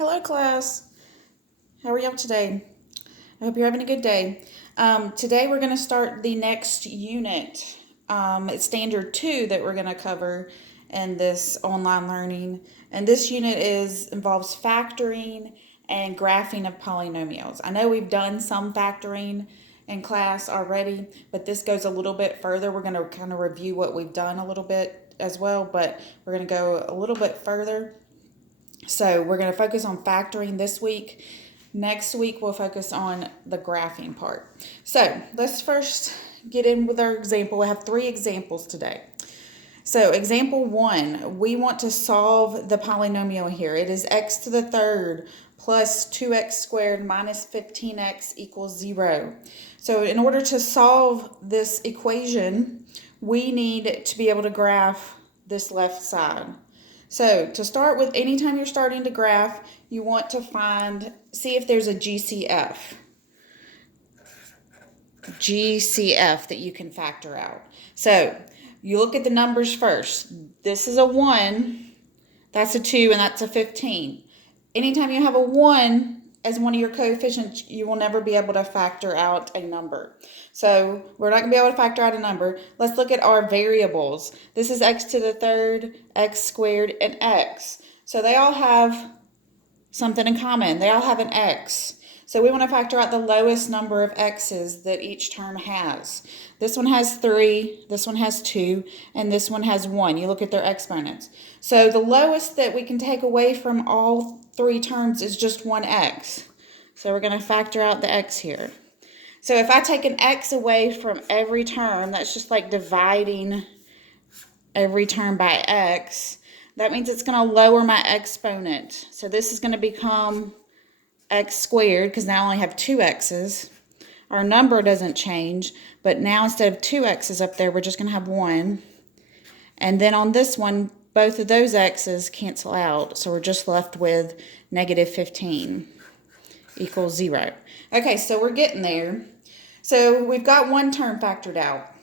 Hello, class. How are y'all today? I hope you're having a good day. Today we're going to start the next unit. It's Standard 2 that we're going to cover in this online learning. And this unit involves factoring and graphing of polynomials. I know we've done some factoring in class already, but this goes a little bit further. We're going to kind of review what we've done a little bit as well, but we're going to go a little bit further. So we're going to focus on factoring this week. Next week, we'll focus on the graphing part. So let's first get in with our example. We have 3 examples today. So example 1, we want to solve the polynomial here. It is x to the third plus 2x squared minus 15x equals 0. So in order to solve this equation, we need to be able to graph this left side. So to start with, anytime you're starting to graph, you want to see if there's a GCF that you can factor out. So you look at the numbers first. This is a 1, that's a 2, and that's a 15. Anytime you have a 1 as one of your coefficients, you will never be able to factor out a number. So we're not going to be able to factor out a number. Let's look at our variables. This is x to the third, x squared, and x. So they all have something in common. They all have an x. So we want to factor out the lowest number of x's that each term has. This one has 3, this one has 2, and this one has 1. You look at their exponents. So the lowest that we can take away from all 3 terms is just 1x. So we're going to factor out the x here. So if I take an x away from every term, that's just like dividing every term by x. That means it's going to lower my exponent. So this is going to become x squared, because now I only have 2 x's. Our number doesn't change, but now instead of 2 x's up there, we're just going to have 1. And then on this one, both of those x's cancel out, so we're just left with negative 15 equals 0. Okay, so we're getting there. So we've got one term factored out.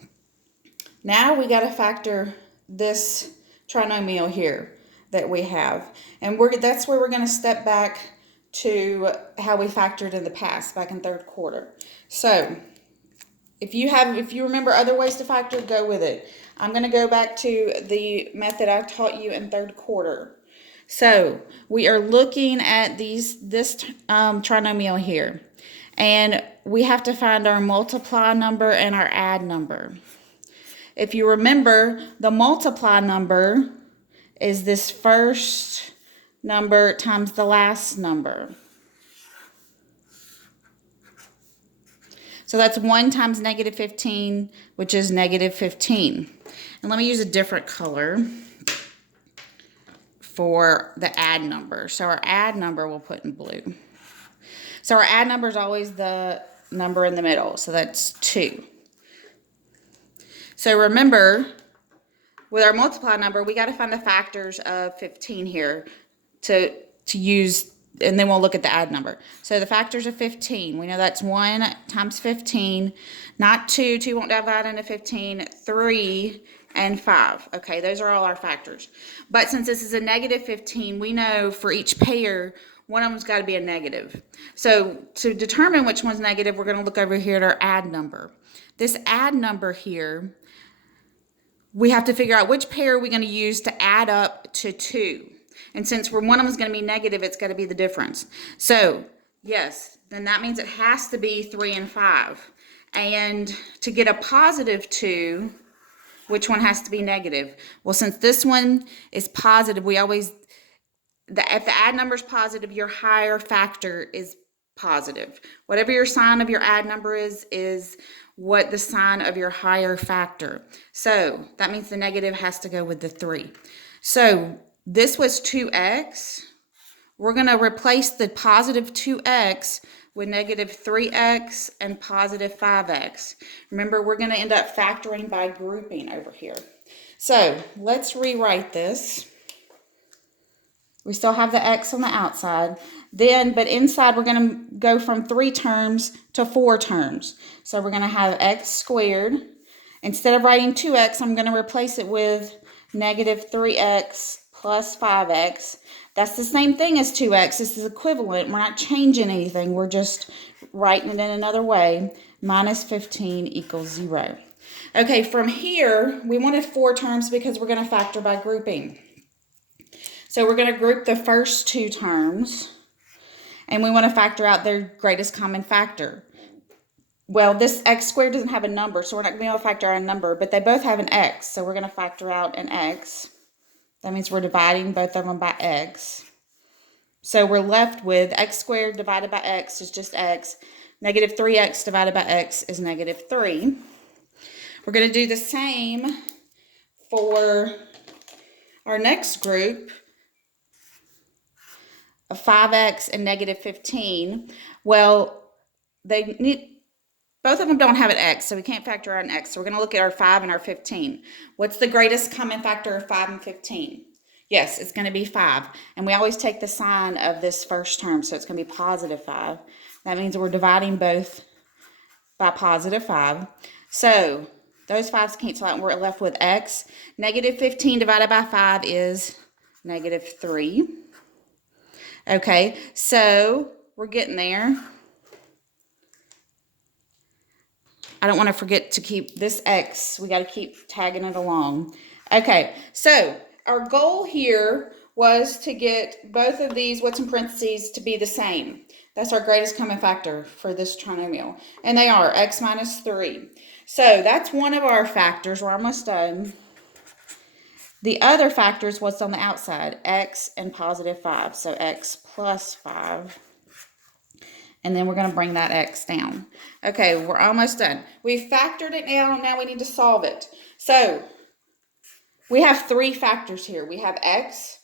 Now we got to factor this trinomial here that we have. And that's where we're going to step back to how we factored in the past, back in third quarter. So if you remember other ways to factor, go with it. I'm going to go back to the method I taught you in third quarter. So we are looking at this trinomial here, and we have to find our multiply number and our add number. If you remember, the multiply number is this first number times the last number. So that's 1 times negative 15, which is negative 15. And let me use a different color for the add number. So our add number we'll put in blue. So our add number is always the number in the middle. So that's 2. So remember, with our multiply number, we got to find the factors of 15 here to use, and then we'll look at the add number. So the factors of 15, we know that's 1 times 15, not 2, 2 won't divide into 15, 3, and 5. Okay, those are all our factors. But since this is a negative 15, we know for each pair, one of them's got to be a negative. So to determine which one's negative, we're going to look over here at our add number. This add number here, we have to figure out which pair are we going to use to add up to 2. And since one of them is going to be negative, it's got to be the difference. So, yes, then that means it has to be 3 and 5. And to get a positive 2, which one has to be negative? Well, since this one is positive, if the add number is positive, your higher factor is positive. Whatever your sign of your add number is what the sign of your higher factor. So that means the negative has to go with the 3. So this was 2x. We're going to replace the positive 2x with negative 3x and positive 5x. Remember, we're going to end up factoring by grouping over here. So let's rewrite this. We still have the x on the outside. But inside we're going to go from 3 terms to 4 terms. So we're going to have x squared. Instead of writing 2x, I'm going to replace it with negative 3x plus 5x. That's the same thing as 2x. This is equivalent. We're not changing anything. We're just writing it in another way. Minus 15 equals 0. Okay, from here, we wanted 4 terms because we're going to factor by grouping. So we're going to group the first 2 terms, and we want to factor out their greatest common factor. Well, this x squared doesn't have a number, so we're not going to be able to factor out a number, but they both have an x, so we're going to factor out an x. That means we're dividing both of them by x. So we're left with x squared divided by x is just x. Negative 3x divided by x is negative 3. We're going to do the same for our next group of 5x and negative 15. Well, both of them don't have an x, so we can't factor out an x. So we're going to look at our 5 and our 15. What's the greatest common factor of 5 and 15? Yes, it's going to be 5. And we always take the sign of this first term, so it's going to be positive 5. That means we're dividing both by positive 5. So those 5's cancel out, and we're left with x. Negative 15 divided by 5 is negative 3. Okay, so we're getting there. I don't want to forget to keep this x. We got to keep tagging it along. Okay, so our goal here was to get both of these, what's in parentheses, to be the same. That's our greatest common factor for this trinomial. And they are x minus 3. So that's one of our factors. We're almost done. The other factor is what's on the outside, x and positive 5. So x plus 5. And then we're going to bring that x down. Okay, we're almost done. We've factored it now. Now we need to solve it. So we have 3 factors here. We have x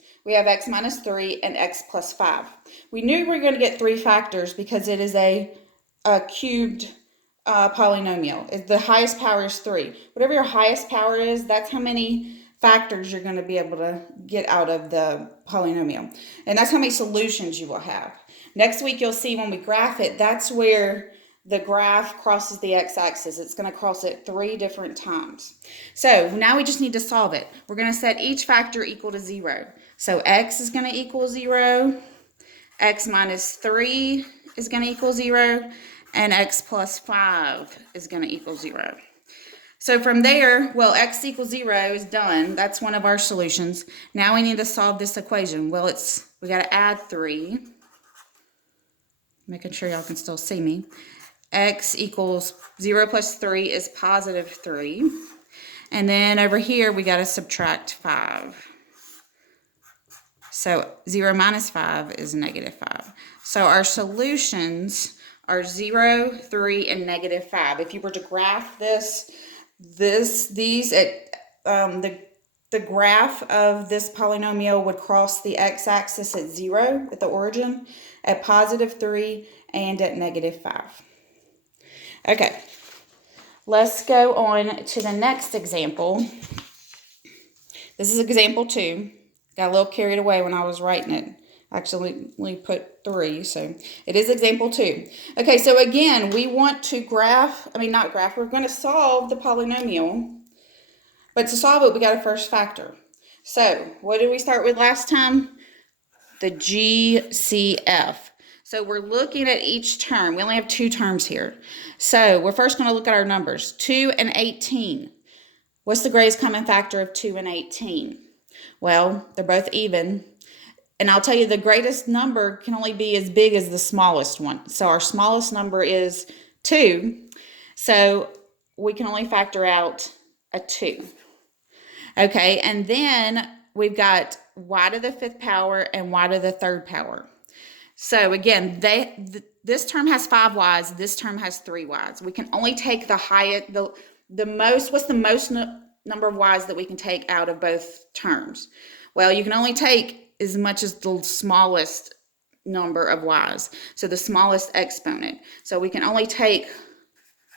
minus 3, and x plus 5. We knew we were going to get 3 factors because it is a cubed polynomial. The highest power is 3. Whatever your highest power is, that's how many factors you're going to be able to get out of the polynomial. And that's how many solutions you will have. Next week, you'll see when we graph it, that's where the graph crosses the x-axis. It's going to cross it 3 different times. So now we just need to solve it. We're going to set each factor equal to 0. So x is going to equal 0, x minus 3 is going to equal 0, and x plus 5 is going to equal 0. So from there, well, x equals 0 is done. That's one of our solutions. Now we need to solve this equation. Well, we got to add 3. Making sure y'all can still see me. X equals 0 plus 3 is positive 3. And then over here, we got to subtract 5. So 0 minus 5 is negative 5. So our solutions are 0, 3, and negative 5. If you were to graph the graph of this polynomial would cross the x-axis at 0 at the origin, at positive 3, and at negative 5. Okay, let's go on to the next example. This is example 2. Got a little carried away when I was writing it. Actually, we put 3, so it is example 2. Okay, so again, we want to we're going to solve the polynomial. But to solve it, we got a first factor. So what did we start with last time? The GCF. So we're looking at each term. We only have 2 terms here. So we're first going to look at our numbers. 2 and 18. What's the greatest common factor of 2 and 18? Well, they're both even. And I'll tell you, the greatest number can only be as big as the smallest one. So our smallest number is 2. So we can only factor out a 2. Okay, and then we've got y to the 5th power and y to the 3rd power. So again, this term has 5 y's, this term has 3 y's. We can only take the highest, what's the most number of y's that we can take out of both terms? Well, you can only take as much as the smallest number of y's, so the smallest exponent. So we can only take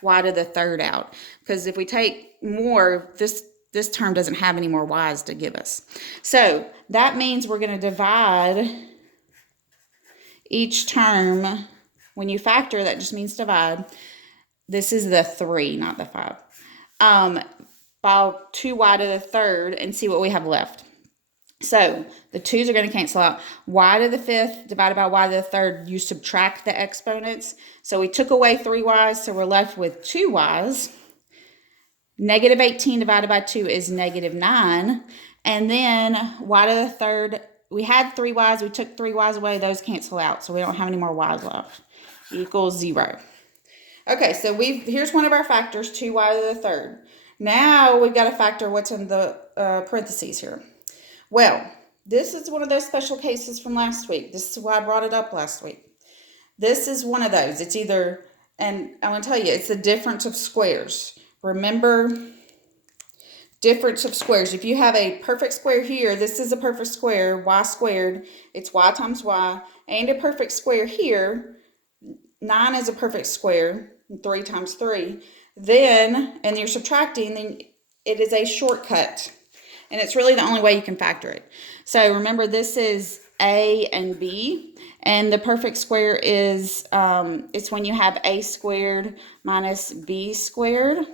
y to the 3rd out, because if we take more, this term doesn't have any more y's to give us. So that means we're going to divide each term. When you factor, that just means divide. This is the 3, not the 5. By 2y to the 3rd and see what we have left. So the 2's are going to cancel out. Y to the 5th divided by y to the 3rd, you subtract the exponents. So we took away 3y's, so we're left with 2y's. Negative 18 divided by 2 is negative 9. And then y to the 3rd, we had 3y's, we took 3y's away, those cancel out. So we don't have any more y's left. Equals 0. Okay, so here's one of our factors, 2y to the 3rd. Now we've got to factor what's in the parentheses here. Well, this is one of those special cases from last week. This is why I brought it up last week. This is one of those. It's either, and I'm going to tell you, it's the difference of squares. Remember, difference of squares. If you have a perfect square here, this is a perfect square, y squared, it's y times y, and a perfect square here, 9 is a perfect square, 3 times 3, then, and you're subtracting, then it is a shortcut. And it's really the only way you can factor it. So remember, this is a and b, and the perfect square is, it's when you have a squared minus b squared.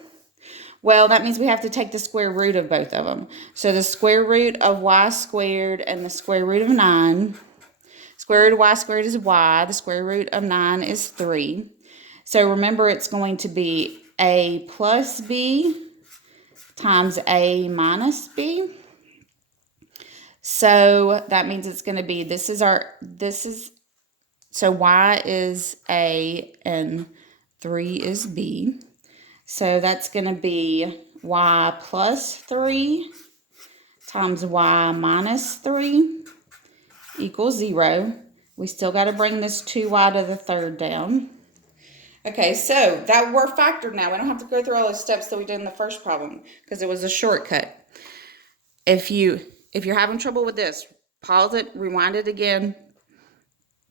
Well, that means we have to take the square root of both of them. So the square root of y squared and the square root of 9. Square root of y squared is y. The square root of 9 is 3. So remember, it's going to be a plus b times a minus b. So that means it's going to be, so y is a and 3 is b. So that's going to be y plus 3 times y minus 3 equals 0. We still got to bring this 2y to the 3rd down. Okay, so that we're factored now. We don't have to go through all those steps that we did in the first problem because it was a shortcut. If you're having trouble with this, pause it, rewind it again,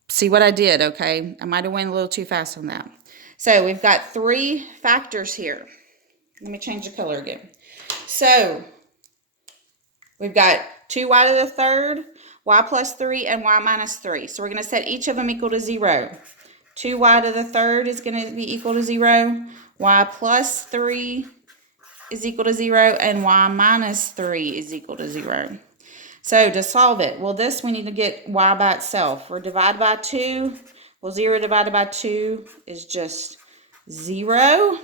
see what I did, okay? I might have went a little too fast on that. So we've got 3 factors here. Let me change the color again. So we've got 2y to the 3rd, y plus 3, and y minus 3. So we're going to set each of them equal to 0. 2y to the 3rd is going to be equal to 0. Y plus 3 is equal to 0. And y minus 3 is equal to 0. So to solve it, well, this we need to get y by itself. We're divided by 2. Well, 0 divided by 2 is just 0.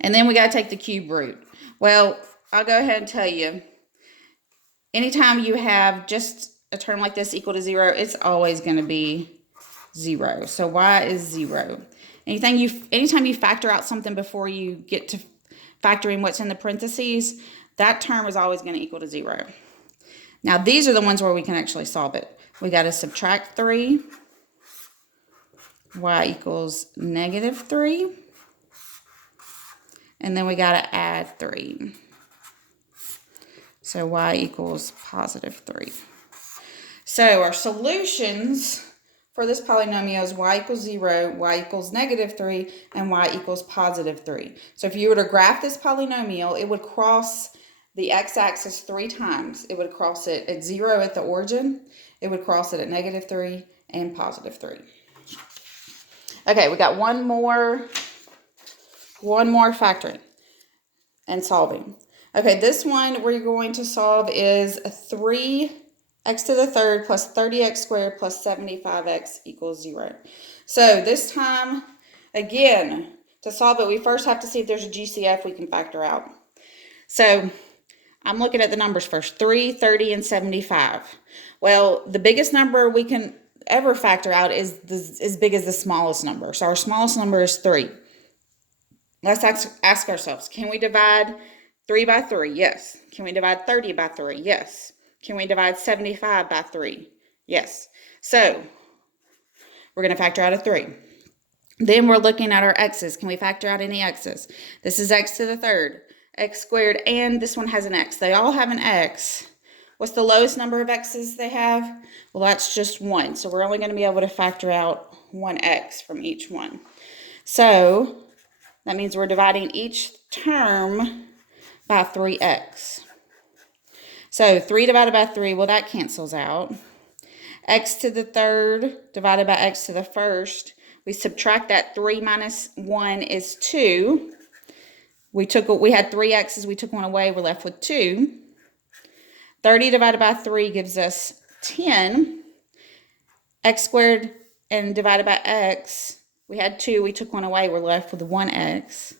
And then we got to take the cube root. Well, I'll go ahead and tell you, anytime you have just a term like this equal to 0, it's always going to be 0. So y is 0. Anytime you factor out something before you get to factoring what's in the parentheses, that term is always going to equal to 0. Now, these are the ones where we can actually solve it. We got to subtract 3. Y equals negative 3. And then we got to add 3. So y equals positive 3. So our solutions for this polynomial is y equals 0, y equals negative 3, and y equals positive 3. So if you were to graph this polynomial, it would cross the x-axis 3 times. It would cross it at 0 at the origin. It would cross it at negative 3 and positive 3. Okay, we got one more factoring and solving. Okay, this one we're going to solve is 3x to the 3rd plus 30x squared plus 75x equals 0. So this time, again, to solve it, we first have to see if there's a GCF we can factor out. So I'm looking at the numbers first, 3, 30, and 75. Well, the biggest number we can ever factor out is as big as the smallest number. So our smallest number is 3. Let's ask ourselves, can we divide 3 by 3? Yes. Can we divide 30 by 3? Yes. Can we divide 75 by 3? Yes. So we're going to factor out a 3. Then we're looking at our x's. Can we factor out any x's? This is x to the 3rd, x squared, and this one has an x. They all have an x. What's the lowest number of x's they have? Well, that's just 1. So we're only going to be able to factor out 1x from each one. So that means we're dividing each term by 3x. So 3 divided by 3, well, that cancels out. X to the 3rd divided by x to the 1st. We subtract that. 3 minus 1 is 2. We had 3 x's. We took 1 away. We're left with 2. 30 divided by 3 gives us 10. X squared and divided by x, we had 2, we took 1 away, we're left with 1x.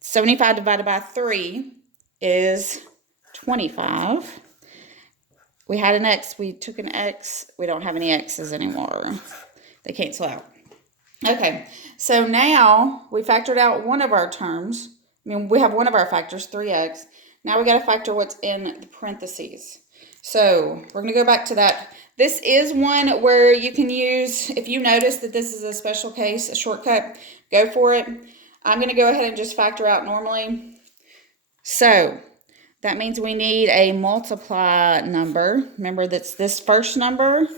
75 divided by 3 is 25. We had an x, we took an x, we don't have any x's anymore. They cancel out. Okay, so now we factored out one of our terms. I mean, we have one of our factors, 3x. Now we got to factor what's in the parentheses. So we're going to go back to that. This is one where you can use, if you notice that this is a special case, a shortcut, go for it. I'm going to go ahead and just factor out normally. So that means we need a multiply number. Remember, that's this first number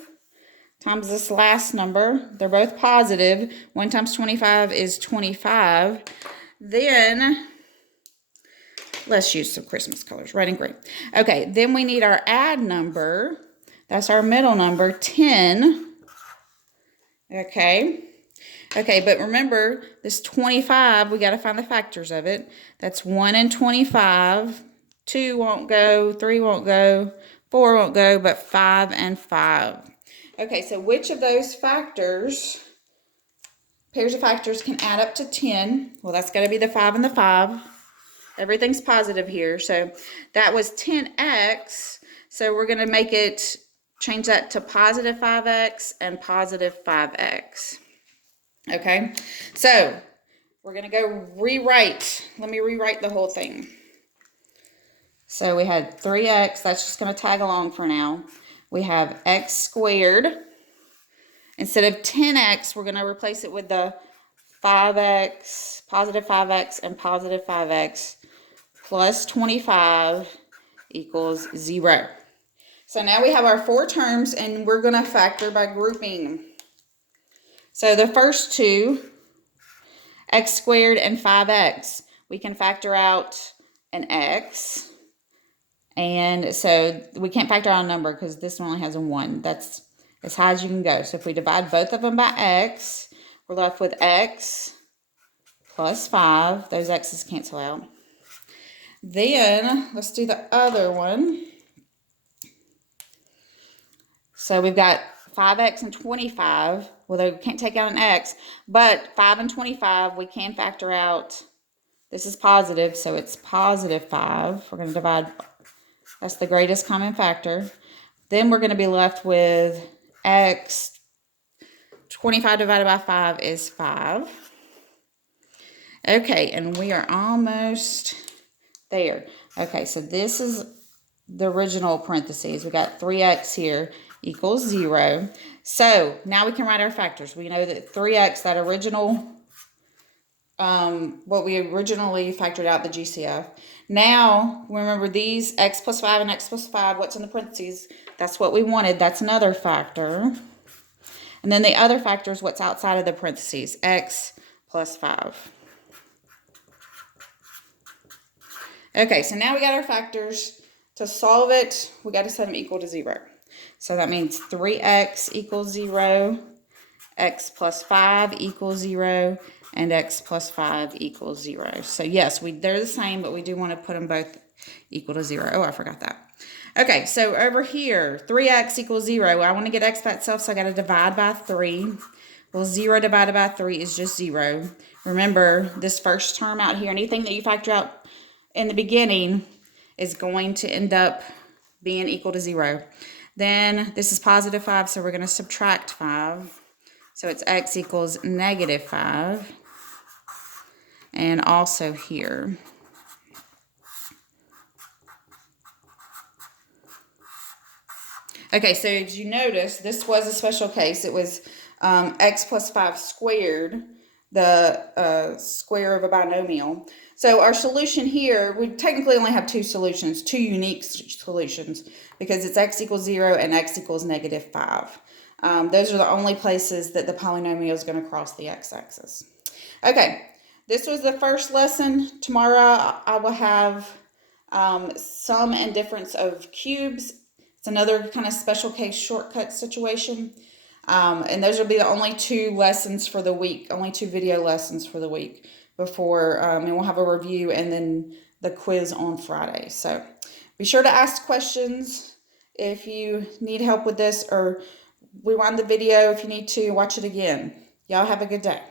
times this last number. They're both positive. 1 times 25 is 25. Then, let's use some Christmas colors, red and green. Okay, then we need our add number. That's our middle number, 10. Okay. Okay, but remember, this 25, we got to find the factors of it. That's 1 and 25. 2 won't go, 3 won't go, 4 won't go, but 5 and 5. Okay, so which of those factors, pairs of factors, can add up to 10? Well, that's got to be the 5 and the 5. Everything's positive here. So that was 10x. So we're going to make it, change that to positive 5x and positive 5x. Okay, so we're going to go rewrite. Let me rewrite the whole thing. So we had 3x. That's just going to tag along for now. We have x squared. Instead of 10x, we're going to replace it with the 5x, positive 5x, and positive 5x plus 25 equals 0. So now we have our 4 terms, and we're going to factor by grouping. So the first two, x squared and 5x, we can factor out an x. And so we can't factor out a number because this one only has a 1. That's as high as you can go. So if we divide both of them by x, we're left with x plus 5. Those x's cancel out. Then let's do the other one. So we've got 5x and 25. Well, we can't take out an x, but 5 and 25, we can factor out. This is positive, so it's positive 5. We're going to divide. That's the greatest common factor. Then we're going to be left with x. 25 divided by 5 is 5. Okay, and we are almost there. Okay, so this is the original parentheses. We got 3x here equals 0. So now we can write our factors. We know that 3x, that original, what we originally factored out, the GCF. Now, remember these x plus 5 and x plus 5, what's in the parentheses? That's what we wanted. That's another factor. And then the other factor is what's outside of the parentheses, x plus 5. Okay, so now we got our factors. To solve it, we got to set them equal to 0. So that means 3x equals 0, x plus 5 equals 0, and x plus 5 equals 0. So yes, they're the same, but we do want to put them both equal to 0. Oh, I forgot that. Okay, so over here, 3x equals 0. I want to get x by itself, so I got to divide by 3. Well, 0 divided by 3 is just 0. Remember, this first term out here, anything that you factor out in the beginning is going to end up being equal to 0. Then this is positive 5, so we're going to subtract 5. So it's x equals negative 5. And also here. Okay, so as you notice, this was a special case. It was x plus 5 squared, the square of a binomial. So our solution here, we technically only have 2 solutions, 2 unique solutions, because it's x equals 0 and x equals negative 5. Those are the only places that the polynomial is going to cross the x-axis. Okay, this was the first lesson. Tomorrow I will have sum and difference of cubes. It's another kind of special case shortcut situation. And those will be the only 2 lessons for the week, only 2 video lessons for the week before, and we'll have a review and then the quiz on Friday. So Be sure to ask questions if you need help with this, or rewind the video if you need to watch it again. Y'all have a good day.